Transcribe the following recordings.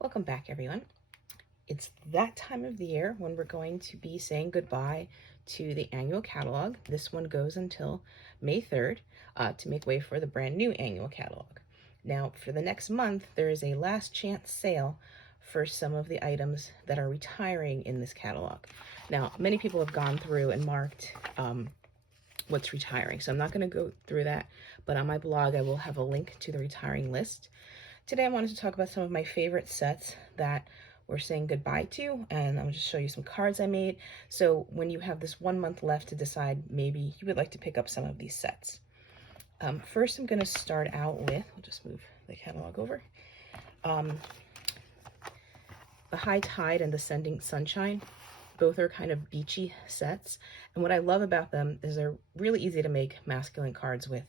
Welcome back, everyone. It's that time of the year when we're going to be saying goodbye to the annual catalog. This one goes until May 3rd to make way for the brand new annual catalog. Now, for the next month, there is a last chance sale for some of the items that are retiring in this catalog. Now, many people have gone through and marked what's retiring, so I'm not going to go through that, but on my blog I will have a link to the retiring list. Today I wanted to talk about some of my favorite sets that we're saying goodbye to, and I'm just show you some cards I made. So when you have this 1 month left to decide, maybe you would like to pick up some of these sets. First I'm going to start out with, I'll just move the catalog over, the High Tide and Descending Sunshine. Both are kind of beachy sets, and what I love about them is they're really easy to make masculine cards with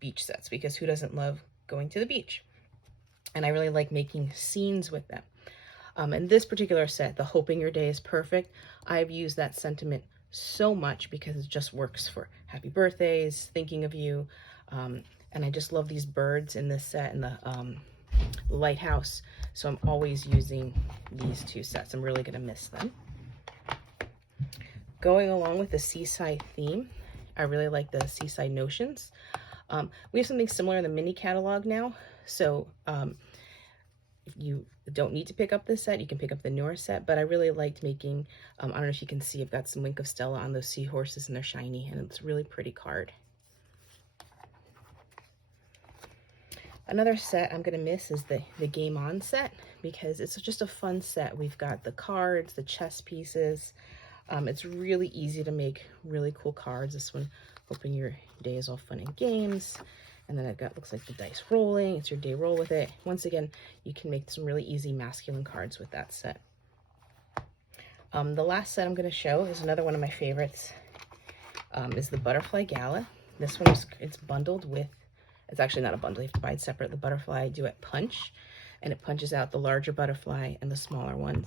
beach sets, because who doesn't love going to the beach? And I really like making scenes with them. And this particular set, the Hoping Your Day is Perfect, I've used that sentiment so much because it just works for happy birthdays, thinking of you, and I just love these birds in this set and the lighthouse, so I'm always using these two sets. I'm really going to miss them. Going along with the seaside theme, I really like the Seaside Notions. We have something similar in the mini catalog now, so if you don't need to pick up this set, you can pick up the newer set, but I really liked making, I don't know if you can see, I've got some Wink of Stella on those seahorses and they're shiny, and it's a really pretty card. Another set I'm going to miss is the Game On set, because it's just a fun set. We've got the cards, the chess pieces. It's really easy to make really cool cards. This one, Hoping Your Day is All Fun and Games. And then I've got, looks like the dice rolling. It's your day, roll with it. Once again, you can make some really easy masculine cards with that set. The last set I'm going to show is another one of my favorites, is the Butterfly Gala. This one is, it's bundled with, it's actually not a bundle, you have to buy it separate. The Butterfly Duet Punch, and it punches out the larger butterfly and the smaller one.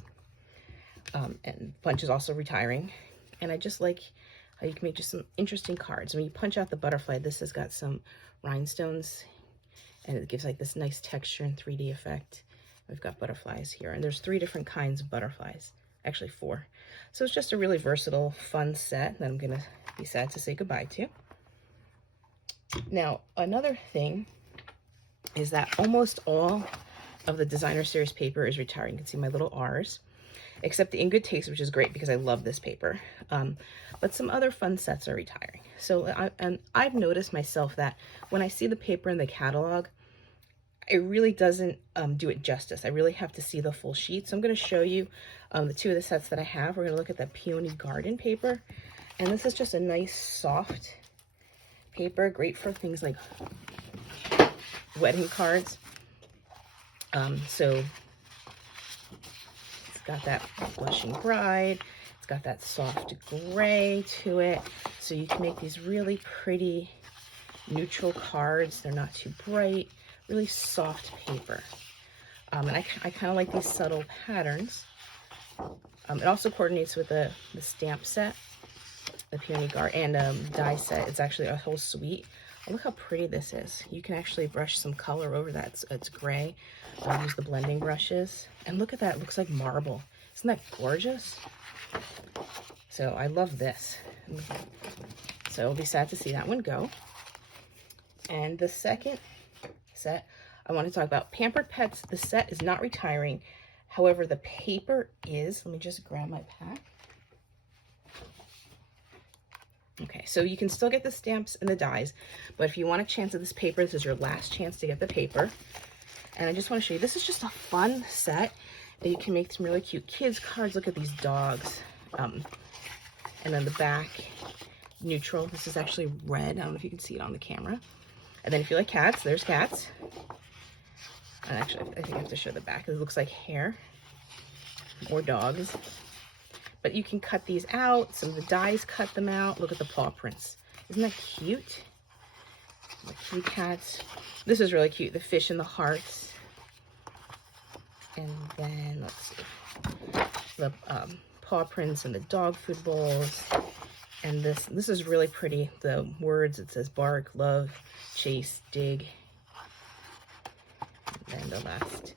And Punch is also retiring. And I just like how you can make just some interesting cards. When you punch out the butterfly, this has got some rhinestones, and it gives like this nice texture and 3D effect. We've got butterflies here, and there's 3 different kinds of butterflies, actually 4. So it's just a really versatile, fun set that I'm gonna be sad to say goodbye to. Now, another thing is that almost all of the Designer Series paper is retiring. You can see my little R's, except the In Good Taste, which is great because I love this paper. But some other fun sets are retiring. So I've noticed myself that when I see the paper in the catalog, it really doesn't do it justice. I really have to see the full sheet. So I'm going to show you the 2 of the sets that I have. We're going to look at the Peony Garden paper. And this is just a nice, soft paper, great for things like wedding cards. So it's got that Blushing Bride. It's got that soft gray to it. So you can make these really pretty neutral cards. They're not too bright, really soft paper. And I kind of like these subtle patterns. It also coordinates with the stamp set, the Peony Garden, and die set. It's actually a whole suite. Oh, look how pretty this is. You can actually brush some color over that. It's gray. I'll use the blending brushes. And look at that, it looks like marble. Isn't that gorgeous? So I love this. So I'll be sad to see that one go. And the second set I want to talk about, Pampered Pets. The set is not retiring. However, the paper is. Let me just grab my pack. Okay, so you can still get the stamps and the dies, but if you want a chance at this paper, this is your last chance to get the paper. And I just want to show you, this is just a fun set that you can make some really cute kids cards. Look at these dogs. And then the back, neutral. This is actually red. I don't know if you can see it on the camera. And then if you like cats, there's cats. And actually, I think I have to show the back. It looks like hair or dogs. But you can cut these out. Some of the dies cut them out. Look at the paw prints. Isn't that cute? The cute cats. This is really cute. The fish and the hearts. And then, let's see. The paw prints and the dog food bowls. And this is really pretty. The words, it says bark, love, chase, dig. And then the last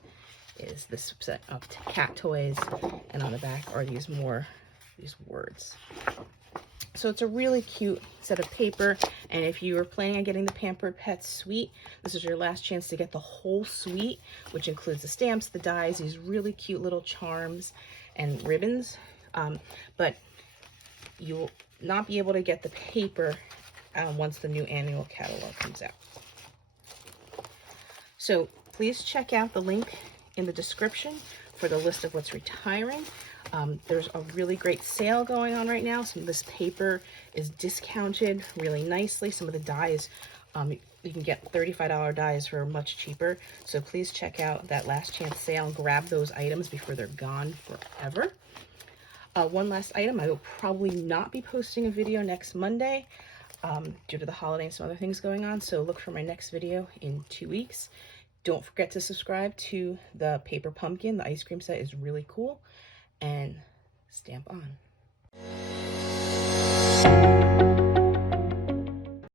is this set of cat toys, and on the back are these words. So it's a really cute set of paper, and if you are planning on getting the Pampered Pets suite, this is your last chance to get the whole suite, which includes the stamps, the dies, these really cute little charms and ribbons. But you'll not be able to get the paper once the new annual catalog comes out. So please check out the link in the description for the list of what's retiring. There's a really great sale going on right now. Some of this paper is discounted really nicely. Some of the dies, you can get $35 dies for much cheaper. So please check out that last chance sale and grab those items before they're gone forever. One last item, I will probably not be posting a video next Monday due to the holiday and some other things going on. So look for my next video in 2 weeks. Don't forget to subscribe to the paper pumpkin. The ice cream set is really cool. And stamp on.